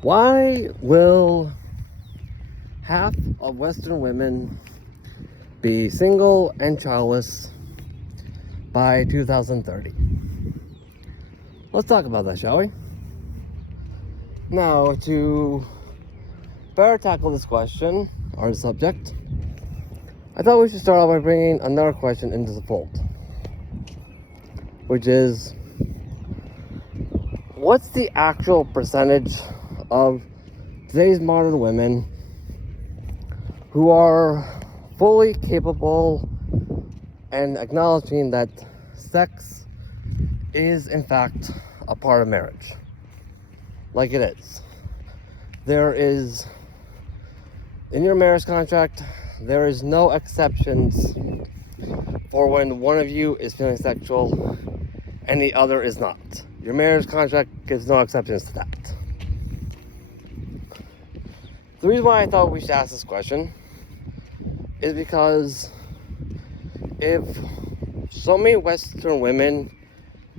Why will half of Western women be single and childless by 2030? Let's talk about that, shall we? Now, to better tackle this question, or subject, I thought we should start off by bringing another question into the fold, which is, what's the actual percentage of today's modern women who are fully capable and acknowledging that sex is in fact a part of marriage, like it is? There is, in your marriage contract, there is no exceptions for when one of you is feeling sexual and the other is not. Your marriage contract gives no exceptions to that. The reason why I thought we should ask this question is because if so many Western women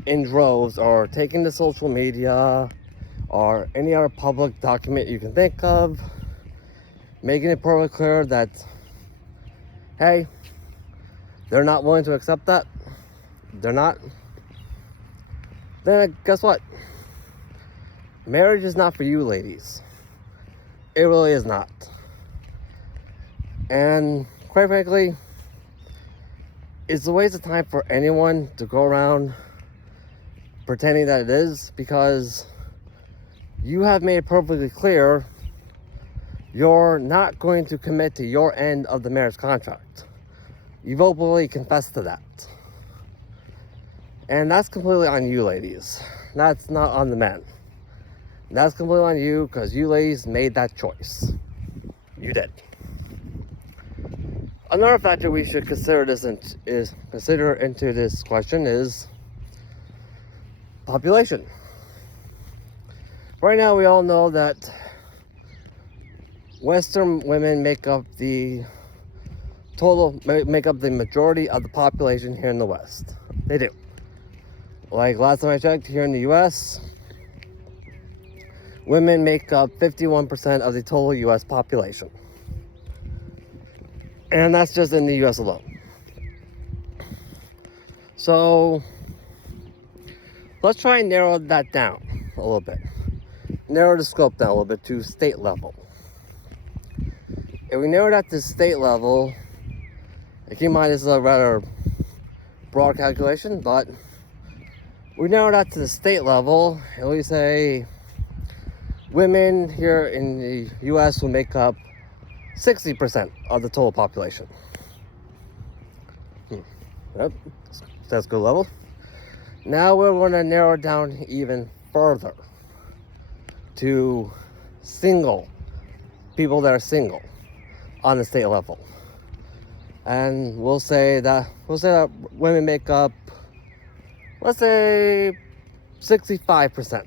in droves are taking to social media or any other public document you can think of, making it perfectly clear that, hey, they're not willing to accept that, they're not, then guess what? Marriage is not for you, ladies. It really is not. And quite frankly, it's a waste of time for anyone to go around pretending that it is, because you have made it perfectly clear you're not going to commit to your end of the marriage contract. You've openly confessed to that. And that's completely on you, ladies. That's not on the men. That's completely on you, because you ladies made that choice. You did. Another factor we should consider into this question is population. Right now, we all know that Western women make up the majority of the population here in the West. They do. Like last time I checked, here in the US, women make up 51% of the total US population. And that's just in the US alone. So let's try and narrow that down a little bit. Narrow the scope down a little bit to state level. If we narrow that to state level, keep in mind this is a rather broad calculation, but we narrow that to the state level, and we say women here in the US will make up 60% of the total population. Yep, that's a good level. Now we're going to narrow it down even further to people that are single on the state level. And we'll say that women make up, let's say, 65%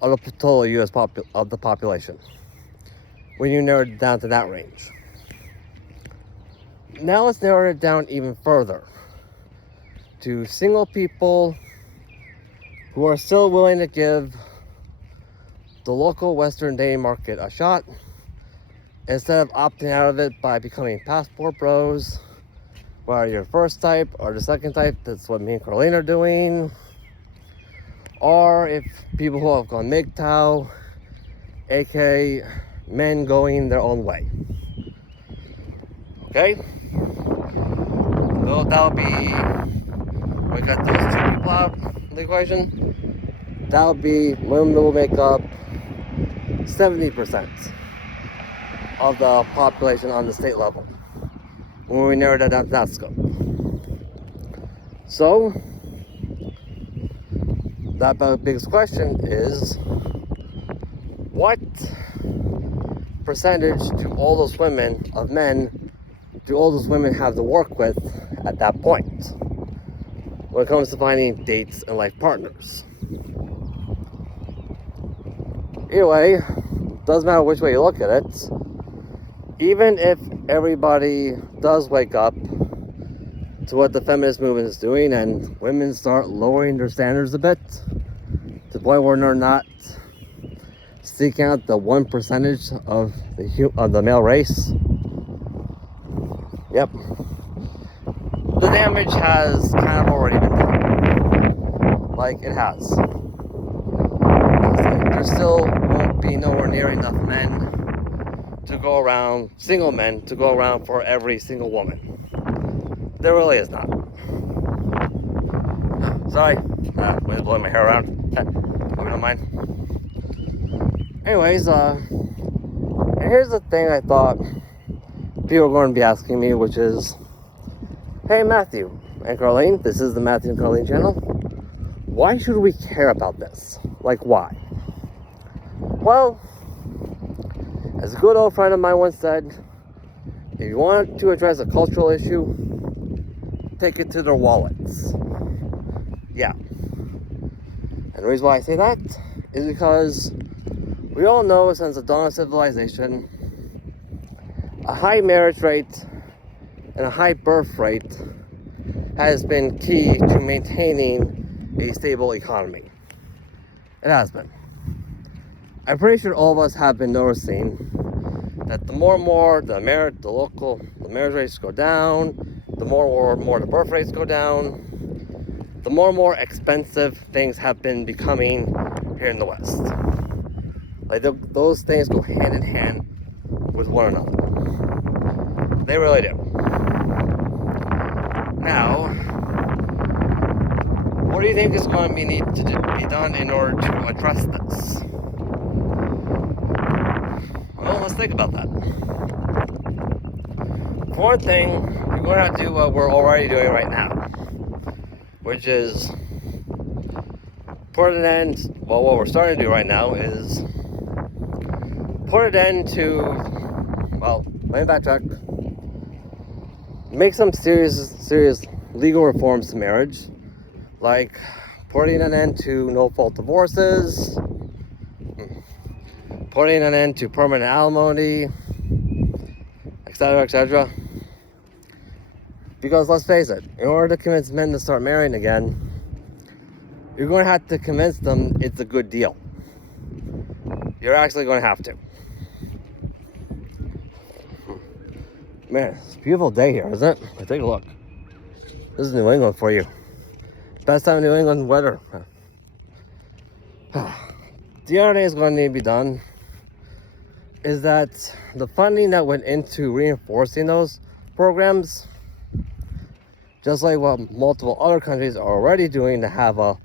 of the total US of the population, when you narrow it down to that range. Now let's narrow it down even further to single people who are still willing to give the local Western dating market a shot, instead of opting out of it by becoming passport bros, whether you're first type or the second type. That's what me and Carlene are doing. Or if people who have gone MGTOW, aka men going their own way. Okay? So that'll be, we got those two people out of the equation. That'll be women will make up 70% of the population on the state level when we narrow that down to that scope. So that biggest question is, what percentage do all those women have to work with at that point when it comes to finding dates and life partners? Either way, doesn't matter which way you look at it, even if everybody does wake up to what the feminist movement is doing and women start lowering their standards a bit to the point where they're not seeking out the 1% of the male race. Yep. The damage has kind of already been done. Like, it has. There still won't be nowhere near enough men to go around, single men, to go around for every single woman. There really is not. Sorry, wind's blowing my hair around. Hope you don't mind. Anyways, here's the thing I thought people are going to be asking me, which is, hey Matthew and Carlene, this is the Matthew and Carlene channel. Why should we care about this? Like, why? Well, as a good old friend of mine once said, if you want to address a cultural issue, take it to their wallets. Yeah. And the reason why I say that is because we all know since the dawn of civilization, a high marriage rate and a high birth rate has been key to maintaining a stable economy. It has been. I'm pretty sure all of us have been noticing that the more and more the marriage rates go down, the more the birth rates go down, the more and more expensive things have been becoming here in the West. Like, those things go hand in hand with one another. They really do. Now, what do you think is going to need to be done in order to address this? Well, let's think about that. For one thing, you're going to have to do what we're already doing right now, which is put an end. Well, what we're starting to do right now is put an end to, well, let me backtrack. Make some serious legal reforms to marriage, like putting an end to no-fault divorces, putting an end to permanent alimony, etc., etc. Because let's face it, in order to convince men to start marrying again, you're going to have to convince them it's a good deal. You're actually going to have to. Man, it's a beautiful day here, isn't it? Take a look. This is New England for you. Best time in New England weather. The other thing is going to need to be done is that the funding that went into reinforcing those programs, just like what multiple other countries are already doing to have a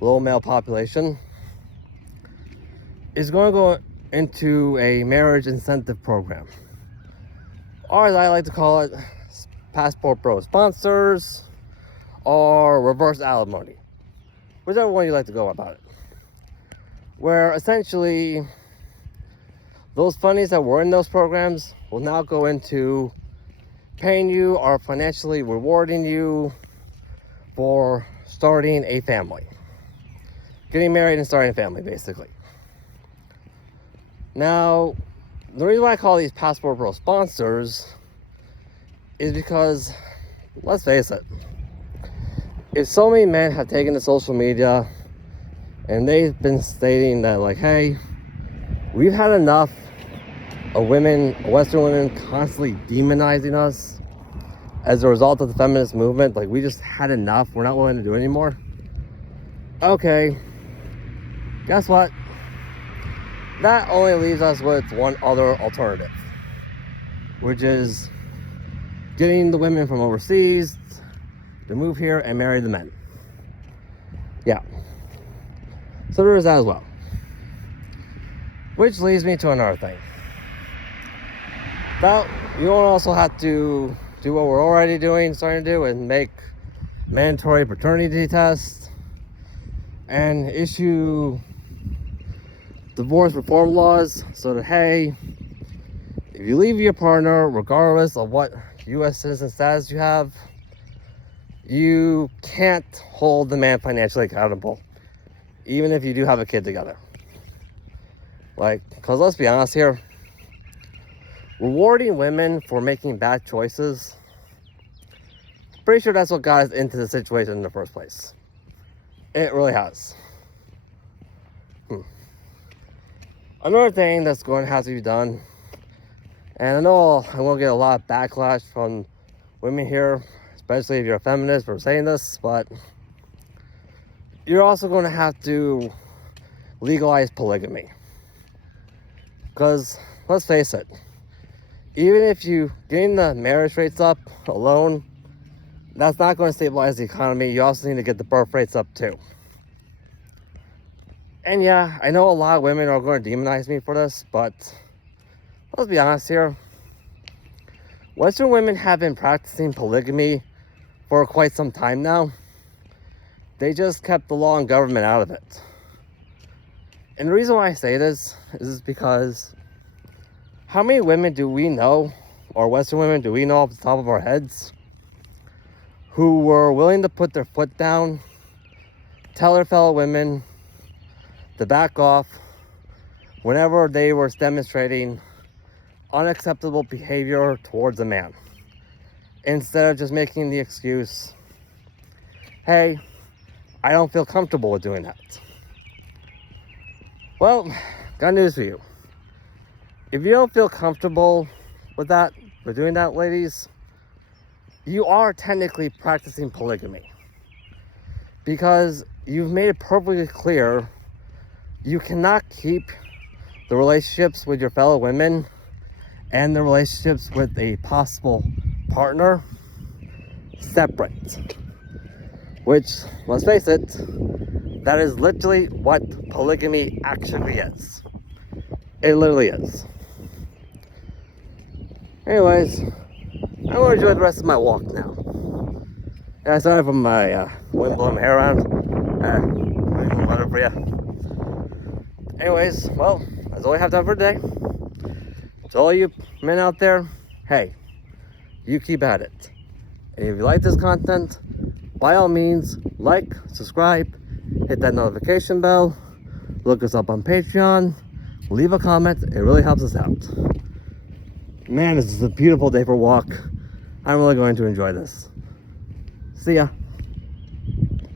low male population, is going to go into a marriage incentive program. Or as I like to call it, passport bro sponsors, or reverse alimony. Whichever one you like to go about it. Where essentially, those fundings that were in those programs will now go into paying you or financially rewarding you for starting a family. Getting married and starting a family, basically. Now, the reason why I call these passport bro sponsors is because, let's face it, if so many men have taken to social media and they've been stating that, like, hey, we've had enough of women, Western women, constantly demonizing us as a result of the feminist movement, like, we just had enough, we're not willing to do it anymore. Okay, guess what? That only leaves us with one other alternative, which is getting the women from overseas to move here and marry the men. Yeah. So there is that as well. Which leads me to another thing. Now, you don't also have to do what we're already starting to do, and make mandatory paternity tests and issue divorce reform laws so that, hey, if you leave your partner, regardless of what U.S. citizen status you have, you can't hold the man financially accountable, even if you do have a kid together. Like, because let's be honest here, rewarding women for making bad choices, pretty sure that's what got us into the situation in the first place. It really has. another thing that's going to have to be done, and I know I'm going to get a lot of backlash from women here, especially if you're a feminist for saying this, but you're also going to have to legalize polygamy. Because, let's face it, even if you getting the marriage rates up alone, that's not going to stabilize the economy. You also need to get the birth rates up too. And yeah, I know a lot of women are going to demonize me for this, but let's be honest here. Western women have been practicing polygamy for quite some time now. They just kept the law and government out of it. And the reason why I say this is because how many women do we know, or Western women do we know off the top of our heads, who were willing to put their foot down, tell their fellow women to back off whenever they were demonstrating unacceptable behavior towards a man, instead of just making the excuse, hey, I don't feel comfortable with doing that. Well, got news for you. If you don't feel comfortable with doing that, ladies, you are technically practicing polygamy. Because you've made it perfectly clear you cannot keep the relationships with your fellow women and the relationships with a possible partner separate. Which, let's face it, that is literally what polygamy actually is. It literally is. Anyways, I'm going to enjoy the rest of my walk now. Yeah, sorry for my wind blowing my hair around. Whatever for you. Anyways, well, that's all I have time for today. To all you men out there, hey, you keep at it. And if you like this content, by all means, like, subscribe, hit that notification bell, look us up on Patreon, leave a comment. It really helps us out. Man, this is a beautiful day for a walk. I'm really going to enjoy this. See ya.